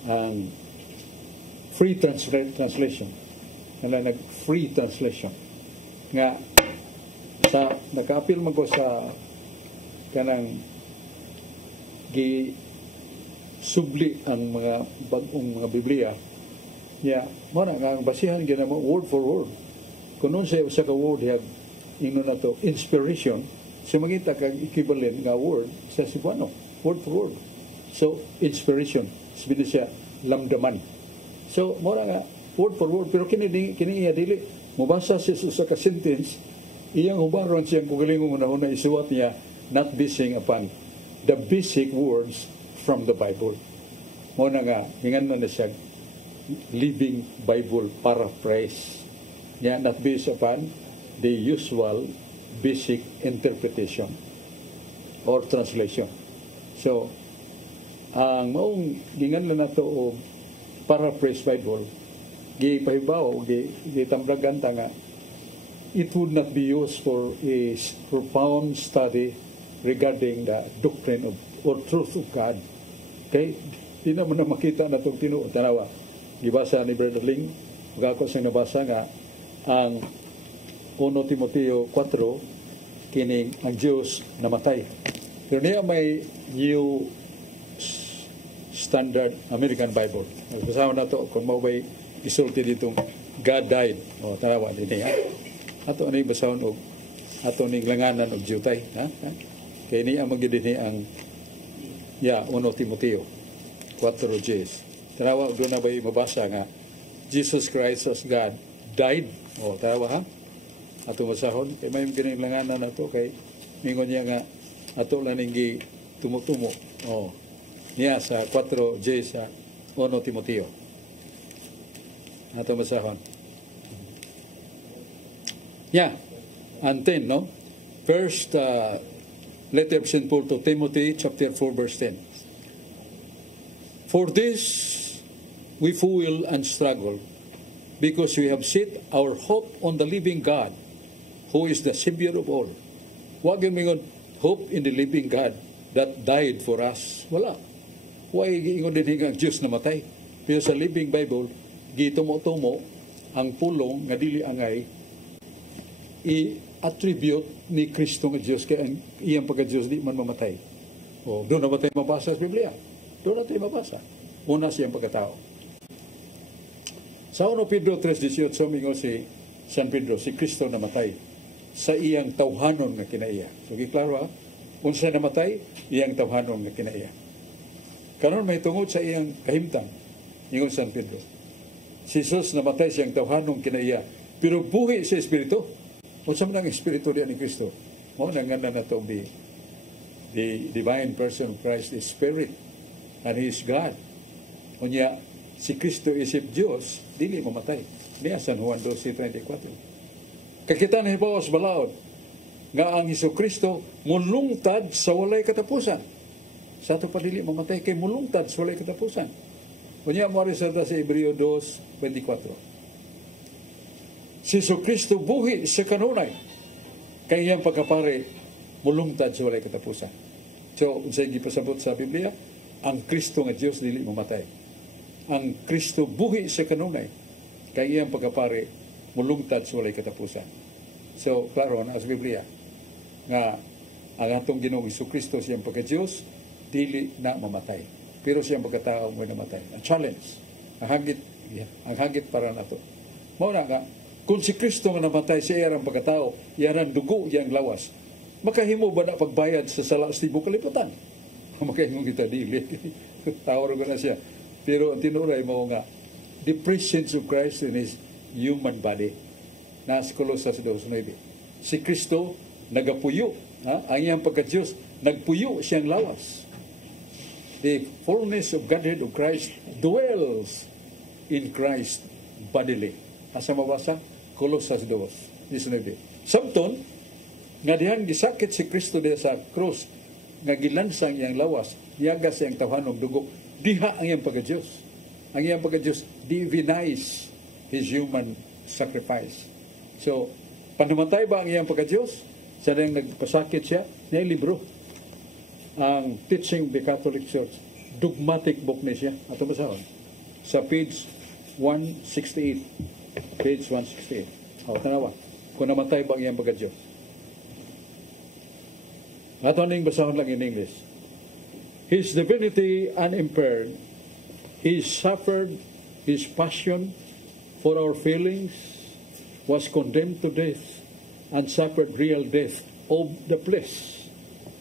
Ang free translation. Free translation. Nga sa naka-appeal man ko sa kanang subli ang mga bagong mga Biblia niya, mo na nga ang basihan gina mo word for word. Kung nun sa ka word have ino na to inspiration, so magita kag equivalent nga word sa Cebuano, word for word. So inspiration, sabi siya lamdaman. So mo na nga word for word, pero kini iya dili mobasa siya sa ka sentence, iyang hubaron siyang kugalingong una-una isuwat niya not basing upon the basic words from the Bible. Mo na nga, hingan na siya Living Bible paraphrase. Niya, not based upon the usual basic interpretation or translation. So, ang maong hingan na nato o paraphrase Bible, gipahibaw, gitambragan ta nga, it would not be used for a profound study regarding the doctrine of or truth of God. Okay? Di naman na makita na itong tanawa. Gibasa ni Brother Ling, magkako siyang nabasa nga, ang 1 Timoteo 4, kining ang Diyos namatay. Pero niya may New Standard American Bible. Kasama na ito, kung maubay isulti ditong God died. O, tanawa din niya. Ato ano yung basahon o ato ning langanan og jutay. Kaya niya magiging ni ang 1 Timoteo 4:10. Tanawa, doon na ba mabasa nga Jesus Christ as God died. O, tanawa ha? Ato masahon. Kaya may ginilanganan na to. Kaya mingon niya nga ato lang ninggi tumutumo. O, niya sa 4:10 sa 1 Timoteo. Ato masahon. Yeah. And 10, no? First letter of St. Paul to Timothy, chapter 4, verse 10. For this we fool and struggle, because we have set our hope on the living God, who is the Savior of all. Wag yung hope in the living God that died for us. Wala. Huwag ingon din ang Diyos na matay. Pero sa Living Bible, gitumo-tumo ang pulong nga dili angay i-attribute ni Kristo nga Diyos kaya ang iyang pagka-Diyos di man mamatay. O, doon na ba tayo mabasa sa Biblia? Doon na tayo mabasa. Una siyang pagkatao. Sa 1 Pedro 3:18, mingo si San Pedro, si Kristo namatay sa iyang tawhanon nga kinaiya. So, giklaro ha? Unsa namatay, iyang tawhanon nga kinaiya. Karon may tungod sa iyang kahimtang, mingo San Pedro. Si Jesus namatay sa iyang tawhanon kinaiya, pero buhi sa Espiritu. Unsa man ang Espiritu diyan ni Kristo? Mo nanganan na itong the divine person of Christ is Spirit, and He is God. Unya, si Kristo isip Diyos, dili mamatay. Niya San Juan 12:34. Kakita na hibawas balaod, nga ang Kristo mulungtad sa walay katapusan. Sa ito pa dili mamatay, kay mulungtad sa walay katapusan. Unya, mo rin sa Hebreo 2:24. Si Kristo buhi sa kanunay, kay iyang pagkapare, mulungtad sa walay katapusan. So, unsay gipasabot sa Biblia, ang Kristo nga Diyos dili mamatay. Ang Kristo buhi sa kanunay, kay iyang pagkapare, mulungtad sa walay katapusan. So, klaro na sa Biblia, nga ang atong Ginoong Kristo siyang pagka-Diyos, dili na mamatay. Pero siyang pagkatao mo namatay. Ang challenge, ang hagit para na to. Mauna nga, kung si Kristo nga namatay sa iyang pagkatao, iyang dugo, iyang lawas, makahimo ba na pagbayad sa salas tibo kaliputan? Makahimo kita dili. Tawar ko na siya. Pero ang tinuray mo nga, the presence of Christ in His human body. Nasa Colossus 2:9. Si Kristo nagapuyo. Ang iyang pagka-Diyos, nagpuyo siyang lawas. The fullness of Godhead of Christ dwells in Christ bodily. Asa mabasa? Colossus 2:19. Samton, nga dihang gisakit si Kristo diha sa krus, nga gilansang iyang lawas, niyaga siyang tawhanong dugo, diha ang iyang pagka-Diyos. Ang iyang pagka-Diyos divinize His human sacrifice. So, panamatay ba ang iyang pagka-Diyos? Siya rin nagpasakit siya, niya libro. Ang Teaching of the Catholic Church, dogmatic book ni siya. Ato basahon. Sa page 168. Page 168. Tanawa. Kung namatay ba ang iyang pagka-Diyos? Ato ning basahon lang in English. His divinity unimpaired, He suffered His passion for our feelings, was condemned to death, and suffered real death of the flesh.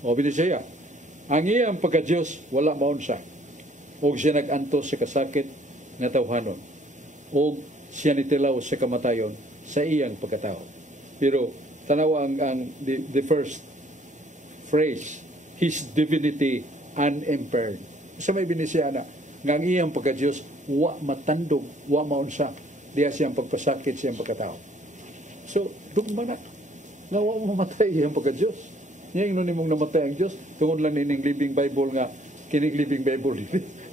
O binisaya, ang iyang pagka-Diyos wala maun siya. O siya nag-antos sa kasakit na tawhanon. O siya nitilaw sa kamatayon sa iyang pagkatao. Pero tanawa ang the first phrase, His divinity unimpaired. Sa may binisaya na, nga ang iyang pagka-Diyos wa matandog, wa maun siya. Diya siyang pagpasakit siyang pagkatao. So, dugma na. Nga wa mamatay iyang pagka-Diyos. Ngayon nun mong namatay ang Diyos, tungod lang nining Living Bible nga, kining Living Bible,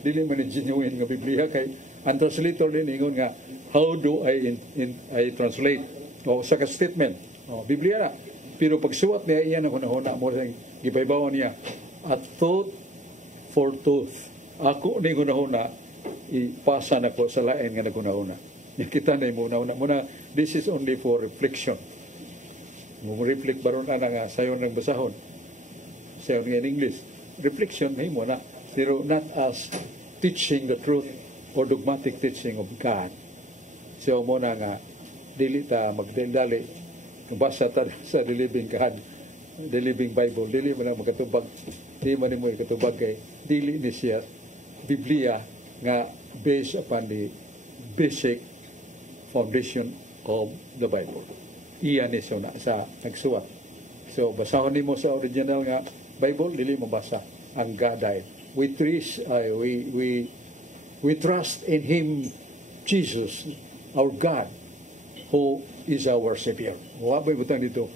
dili man yung genuine nga Biblia, kay ang translator din ingon nga, how do I translate? O sa ka-statement, Biblia na. Pero pagsuwat niya, iyan ang hunahuna mo sa gipaybawan niya, a tooth for tooth. Ako ni hunahuna, ipasa na ko sa lain nga naghunahuna. Kita na yung muna. This is only for reflection. Reflect baron na nga sayon ng basahon. Sayon nga in English. Reflection na mo na. Pero not as teaching the truth or dogmatic teaching of God. So muna nga, dili ta magdendali. Basa ta sa The Living God, The Living Bible. Dili mo na magkatubag. Dili mo na mo katubag kay dili ni siya Biblia nga based upon the basic foundation of the Bible. Iyan ni siya na sa nagsuwat. So, basahon ni mo sa original nga Bible, dili mo basa ang God died. We trust in Him, Jesus, our God, who is our Savior. Wabay butang dito,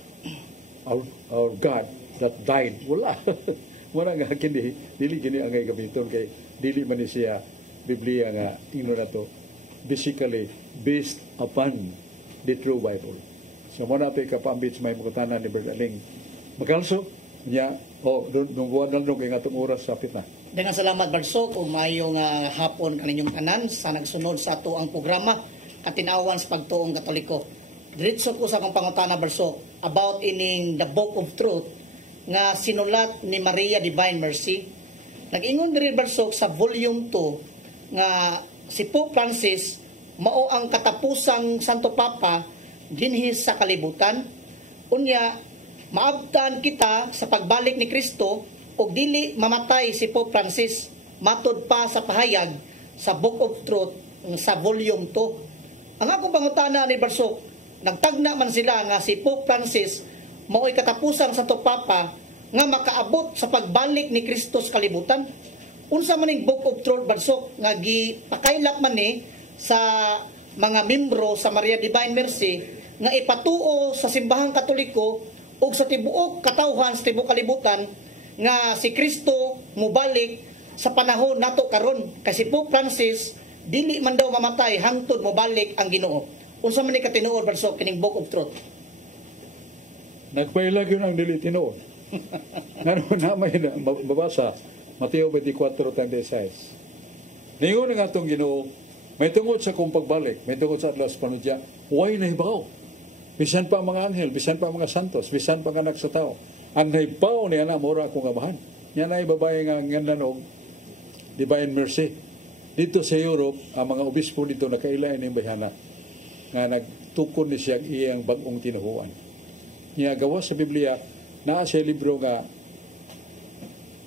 our God that died. Wala. Wala nga kini, dili kini angay gamiton kay dili man ni siya Biblia nga ino na to basically based upon the true Bible. So mo na kapambits may mukatanan ni Berdaling makalso niya nung buwan lang kay atong oras sapit na. Dengan salamat Barsok o mayong hapon kaninyong tanan sa nagsunod sa ato ang programa katinawan sa pagtuong Katoliko. Diretso ko sa akong pangutana Barsok about ining the Book of Truth nga sinulat ni Maria Divine Mercy. Nag-ingon diri Barsok sa volume 2 nga si Pope Francis mao ang katapusang Santo Papa dinhi sa kalibutan. Unya maabtan kita sa pagbalik ni Kristo ug dili mamatay si Pope Francis matud pa sa pahayag sa Book of Truth sa volume 2. Ang akong pangutana ni Barsok, nagtagna man sila nga si Pope Francis mao'y katapusang Santo Papa nga makaabot sa pagbalik ni Kristo sa kalibutan. Unsa man ning Book of Truth Barsok nga gipakaylap man ni sa mga membro sa Maria Divine Mercy nga ipatuo sa simbahang Katoliko ug sa tibuok katawhan sa tibuok kalibutan nga si Kristo mubalik sa panahon nato karon. Kasi Pope Francis dili man daw mamatay hangtod mobalik ang Ginoo. Unsa man ni katinuod Barsok kining Book of Truth? Nagpailag yun ang dili tinuod. Ngano na may babasa Mateo 24:36. Ningon nga atong Ginoo, may tungod sa kong pagbalik, may tungod sa adlaw sa panudya, way nahibaw. Bisan pa ang mga anghel, bisan pa ang mga santos, bisan pa ang anak sa tao. Ang nahibaw niya na mura akong amahan. Yan ay babae nga ngandanog Divine Mercy. Dito sa Europe, ang mga obispo dito nakailain ng bayhana nga nagtukon ni siya iyang bagong tinuhuan. Niya gawa sa Biblia, naa siya libro nga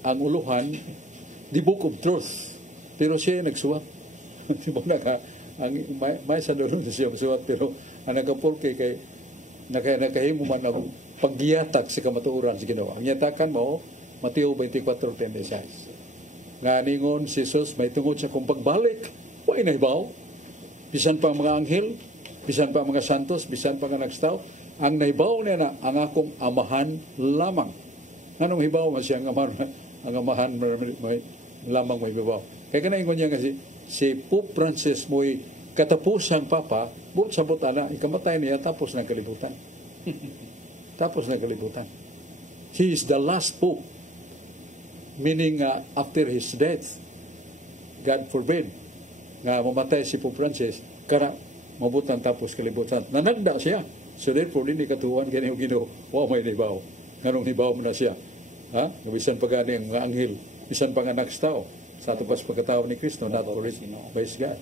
ang uluhan, the Book of Truth. Pero siya nagsuwat. May sa doon siya magsuwat, pero ang nagapulke kay nakahimo man ang paggiyatak sa kamatuoran sa Ginoo. Ang yatakan mo, Mateo 24:36. Nga ningon si Jesus, may tungod sa kong pagbalik, way nahibaw. Bisan pa ang mga anghel, bisan pa ang mga santos, bisan pa ang anak sa tao, ang nahibaw niya na ang akong amahan lamang. Anong hibaw man siya ang amahan lamang may hibaw. Kaya kanaingon niya kasi si Pope Francis mo'y katapusang Papa, buot sa butala, ikamatay niya, tapos ng kalibutan. Tapos ng kalibutan. He is the last Pope. Meaning, after his death, God forbid, nga mamatay si Pope Francis, kara, mabutan tapos kalibutan. Nanagda siya. So therefore, hindi katuwan ganyan yung Ginoo. Wow, may nibaw. Nganong nibaw mo na siya. Ha? Bisan pa gani ang mga anghel. Bisan pa nga nakstao. Sa tupas pagkatao ni Kristo, not for it by God.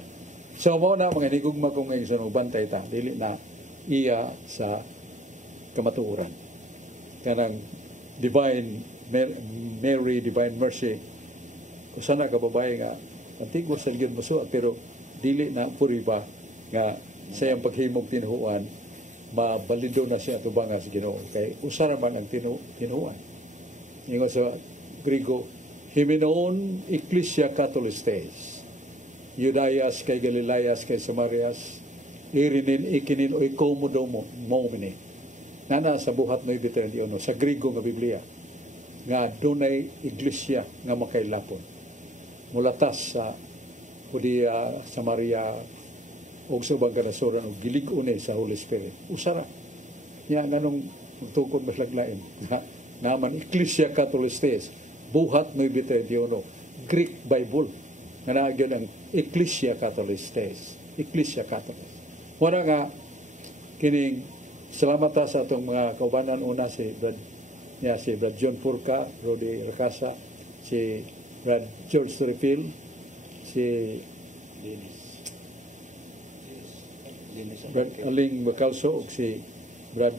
So, mao na mga nigugma kong ngayon sa bantay ta, dili na iya sa kamatuoran. Kanang divine Mary, divine mercy. Kung sana ka babae nga, antigo sa ligyan masuot, pero dili na puri ba nga sa iyang paghimog tinuhuan, mabalido na siya tubanga sa Ginoo. Kay usara man ang tinuhuan. Ingon sa Griego, Himenoon Ecclesia Catholistes, Judayas kay Galilayas kay Samarias, irinin ikinin o ikomodo mo momine. Nana sa buhat no ibitrendiyono, sa Griego nga Biblia, nga dunay iglesia nga makailapon. Mulatas sa Judea, Samaria, o sa ubang kanasuran, o gilig-une sa Holy Spirit. Usara. Yan, anong magtukod maslaglain? Naman, Ecclesia Catholistes, buhat no ibitrendiyono, Greek Bible, nga naagyon ang Ecclesia Catholistes. Ecclesia Catholistes. Wala nga, kining salamat sa atong mga kaubanan una si Brad John Purka, Rodi Racasa, si Brad George Refill, si Brad Aling Bacalso, si Brad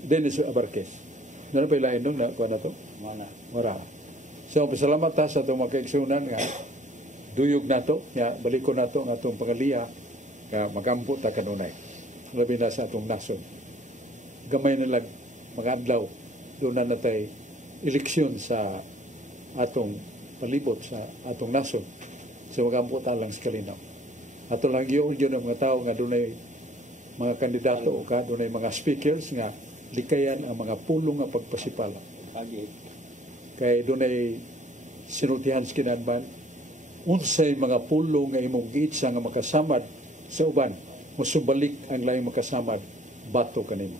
Dennis Abarquez. Ano pa ilahin nung na kuha na to? Mara. So, pasalamat sa itong mga kaigsunan nga duyog na to, balik ko na to ng atong pangaliya nga magampo ta kanunay. Labi na sa atong nason. Gamay na lang mga adlaw, doon na natay eleksyon sa atong palibot sa atong nason. So magampo ta lang sa kalinaw. Ato lang yun ang mga tao nga doon ay mga kandidato o ka, doon ay mga speakers nga likayan ang mga pulong nga pagpasipala. Kay doon ay sinultihan sa kinadban, unsay mga pulong nga imong giitsa nga makasamad sa uban, musubalik ang laing makasamad, bato kanimo.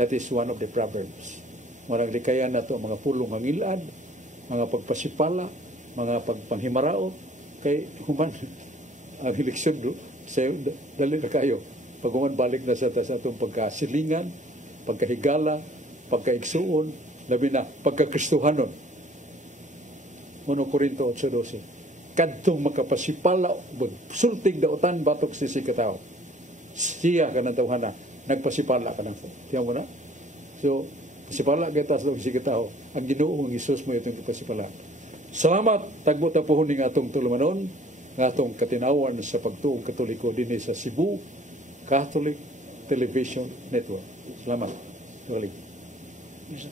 That is one of the proverbs. Marang likayan na ito, mga pulong ang ilad, mga pagpasipala, mga pagpanghimaraot, kay human, ang eleksyon do, dali na kayo. Pag human balik na sa itong pagkasilingan, pagkahigala, pagkaigsuon, labi na, pagkakristuhanon. 1 Corinto 8:12. Kadtong makapasipala, sultig daotan batok si katao. Siya ka ng tawhana, nagpasipala ka ng tiyan mo na. So, pasipala kita sa si katao, ang Ginoo ang Hesus mo itong pasipala. Salamat, tagbo tapuhon ng atong tulumanon, ng atong katinawan sa pagtuong Katoliko din sa Cebu Catholic Television Network. Salamat. Balik. Yes.